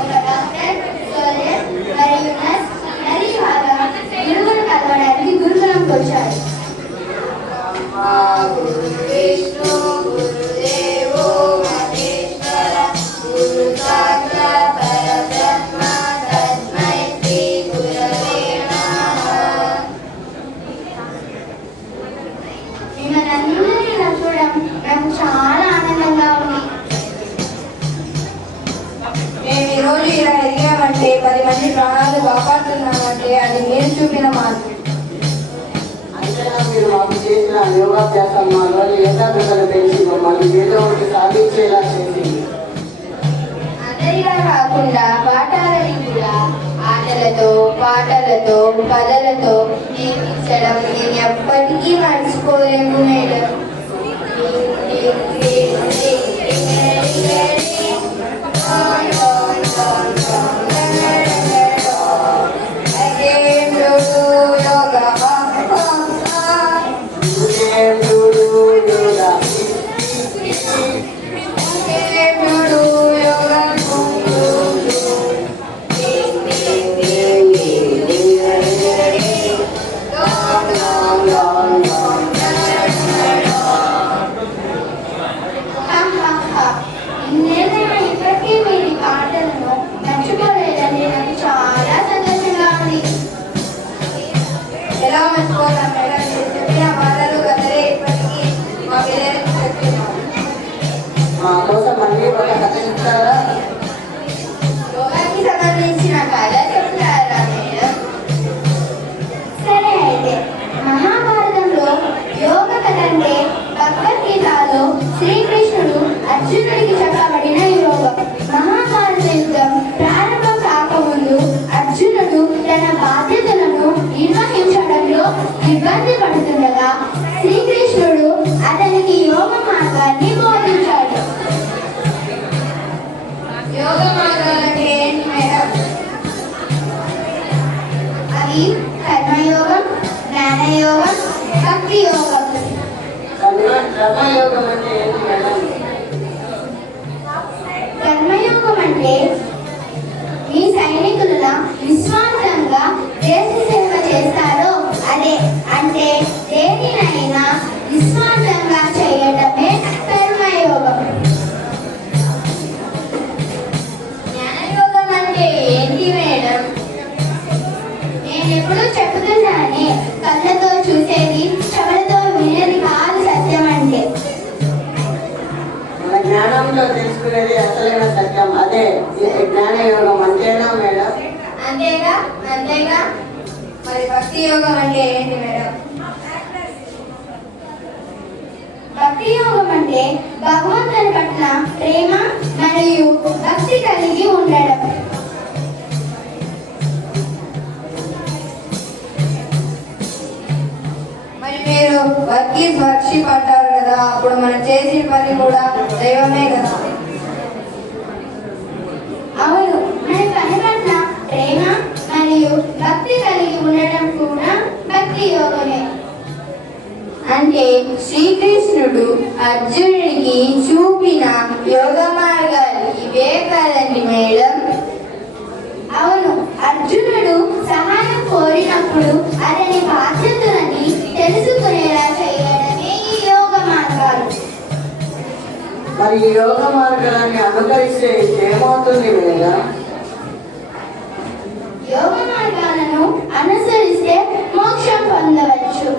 ఒక doctor, soldier మరియు nurse మరియు అలా గురువును కలవడానికి గురుకులంకి వచ్చారు. విష్ణు గురుదేవో మహేశ్వర గురు సాక్షాత్ పరబ్రహ్మ తస్మై శ్రీ గురవే నమః. మిమ్మల్ని అందరినీ చూడడం నాకు చాలా ఆనందంగా ఉంది. మేము ఈరోజు ఇలా ఎదిగామంటే 10 మంది ప్రాణాలు కాపాడుతున్నామంటే అది మీరు చూపిన మార్పు. అంతేనా మీరు మాకు చేసిన యోగాభ్యాసం మాలో ఏకాగ్రతను పెంచి మమ్మల్ని ఏదో ఒకటి సాధించేలా చేసింది. అందరిలా కాకుండా పాఠాలని కూడా ఆటలతో పాటలతో కథలతో నేర్పించడం నేను ఎప్పటికీ మర్చిపోలేము మేడం. ఇప్పటికీ మీరు పాటలను మర్చిపోలేదని నాకు చాలా సంతోషంగా ఉంది. ఎలా మర్చిపోతాం మేడం? చెప్పిన పాటలు కథలే ఇప్పటికీ మా పిల్లలకి చెప్తున్నాం. మా కోసం మళ్ళీ ఒక కథ చెప్తారా? యోగాకి సంబంధించిన కథ చెప్తారా మేడం? సరే అయితే మహాభారతంలో యోగ కథ అంటే భగవద్గీతలో శ్రీకృష్ణుడు అర్జునుడికి చెప్పబడిన యోగం. మహాభారత యుద్ధం ప్రారంభం కాకముందు అర్జునుడు తన బాధ్యతలను నిర్వహించడంలో ఇబ్బంది పడుతుండగా శ్రీకృష్ణుడు అతనికి యోగ మార్గాన్ని బోధించాడు. యోగ మార్గాలంటే ఏంటి మేడం? అవి కర్మయోగం, జ్ఞానయోగం, భక్తి యోగం. కర్మయోగం అంటే ఏంటి మేడం? కర్మయోగం అంటే మీ సైనికులుగా విశ్వాసంగా దేశ సేవ చేస్తారో అదే. అంటే దేనినైనా విశ్వాసంగా చేయడమే కర్మయోగం. జ్ఞానయోగం అంటే ఏంటి మేడం? నేను ఎప్పుడూ చెబుతున్నానే, కళ్ళతో చూసేది చెవులతో వినేది కాదు సత్యం అంటే. మన జ్ఞానంలో తెలుసుకునేది అసలైన సత్యం, అదే జ్ఞానయోగం. అంతేనా మేడం? అంతేగా అంతేగా. మరి భక్తి యోగం అంటే ఏంటి మేడం? భక్తి యోగం అంటే భగవంతుని పట్ల ప్రేమ మరియు భక్తి కలిగి ఉండడం. మరి మీరు వర్క్ ఈజ్ వర్షిప్ అంటారు కదా, అప్పుడు మనం చేసిన పని కూడా దైవమే కదా? అవును, మన పని పట్ల ప్రేమ మరియు భక్తి కలిగి ఉండడం కూడా భక్తి యోగమే. అంటే శ్రీకృష్ణుడు అర్జునుడికి చూపిన యోగ మార్గాలు ఇవే కదండి మేడం? అవును, అర్జునుడు సహాయం కోరినప్పుడు అతని బాధ్యతలని తెలుసుకునేలా చేయడమే ఈ యోగ మార్గాలు. మరి ఈ యోగ మార్గాన్ని అనుసరిస్తే ఏమవుతుంది మేడం? యోగ మార్గాలను అనుసరిస్తే మోక్షం పొందవచ్చు.